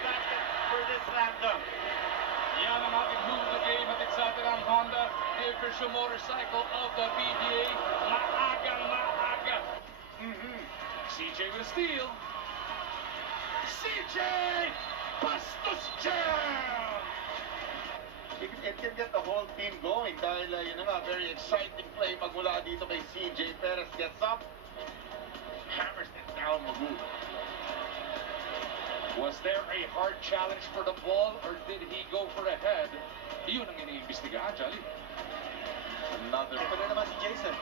basket for this slam dunk. Yan ang ating rule of the game. Hatid sa atin ang Honda, the official motorcycle of the PDA. Maaga. CJ with a steal. CJ! Bastos jam! It can get the whole team going dahil yun na nga, very exciting play magmula dito kay CJ Perez. Gets up, hammers it down, Magu. Was there a hard challenge for the ball or did he go for a head? Yun ang iniimbestigahan, Charlie. Another. Ito na naman si Jason.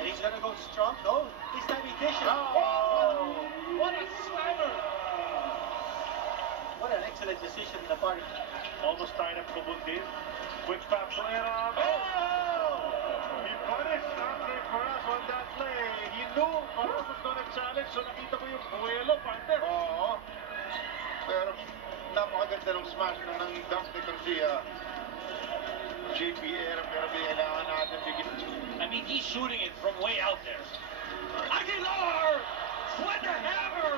And he's gonna go strong. No, this time he dishes. Oh! What a slammer! What an excellent decision in the party. Almost tied up Kubuntin. Quick pass to Era. Oh! He punished Andre Paras on that play. He knew Paras was gonna challenge, so nakita ko yung buwelo, partner. Oo. Pero napakaganda ng smash ng dunk nito si JP Era, pero kailangan natin bigyan. I mean, he's shooting it from way out there. Aguilar! With the hammer!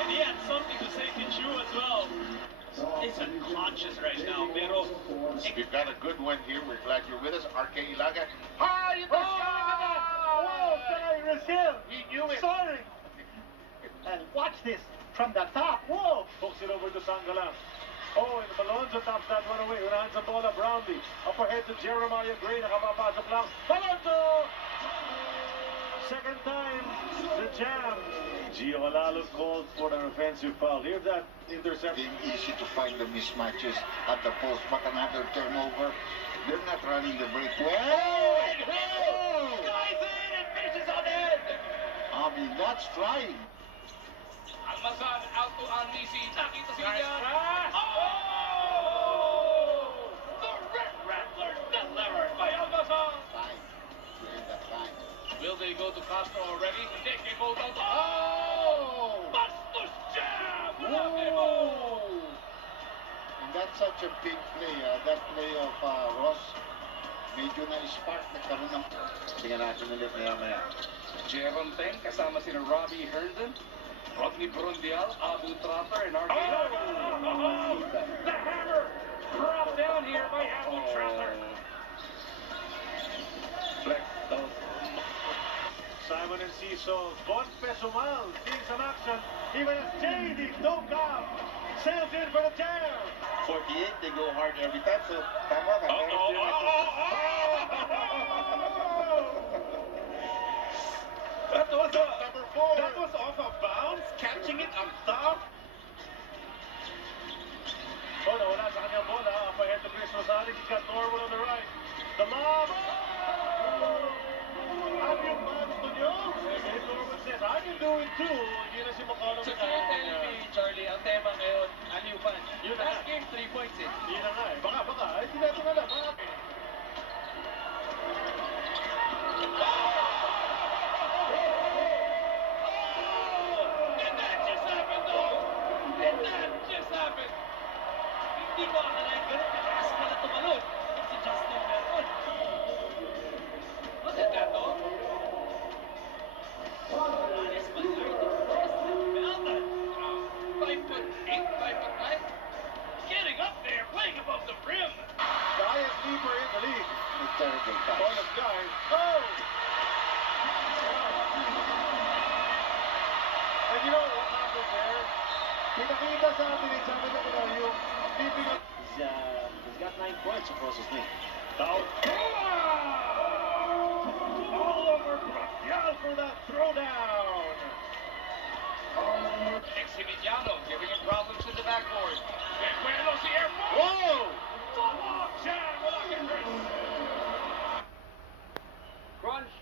And he had something to say to Chu as well. He's unconscious right now, pero... We've got a good one here. We're glad you're with us. RK Ilaga. Hi, you Whoa, Cyrus Hill. He knew it. Sorry. And watch this from the top. Whoa. Hooks it over to Sangalang. Oh, and Malonzo taps that one away. Unahan sa bola, Brownlee. Up ahead to Jeremiah Gray. Nakapapasok lang. Malonzo! Second time, the jam. Gio Alalo called for an offensive foul. Here's that interception. Easy to find the mismatches at the post, but another turnover. They're not running the break well. Dives in and finishes on the head! That's trying. Almazan out to Anmisi. Nakita si Nice Yan. pass. Oh! The Red Rattlers delivered by Almazan. Fine. Clear that line. Will they go to Castro already? Hindi, kay Bolt out. Oh! Bastos jam! Whoa! And that's such a big play. That play of Ross. Medyo na-spark. Nagkaroon ng... Tingnan natin ulit maya-maya. Jeron Teng kasama sina Robbie Herndon, Rodney Brundial, Abu Trapper, and RK. The hammer brought down here by Abu Trapper. Flex those. Simon and Ciso, Von Pesumal, seeing some action. Even as JD Dokam sails in for the jam. 48, they go hard every time. So, tama ka. That was off of bounds, catching it on top. Oh, no, wala sa kanyang bola. Up ahead to Chris Rosales. He's got Norwood on the right. The lob. Have you gusto nyo? If Norwood says, I can do it too. Hindi na si McCollum. So, you're telling me, Charlie, ang tema ngayon, aliw pa. Yun na Last nga. game, 3 points eh. Hindi na nga eh. Baka. Ay, hindi natin alam. Baka. Did that just happen, though? Did that just happen? Hindi ko akalain ganun kataas pala tumalon. Si Justin Meron. Look at that, though. Ares Balardo, Justin Meron. 5'8", 5'9". Getting up there, playing above the rim. The highest leaper in the league. Terrible pass. Ball of guy. Oh! And you know what happened there? Pinakita sa atin eh, sabi na ko yung leaping up. He's got 9 points across his knee. Down. All over Brachial for that throwdown. Eximiliano giving him problems in the backboard. Bueno si Airport. Whoa! Jam, wala kay Chris. Crunch.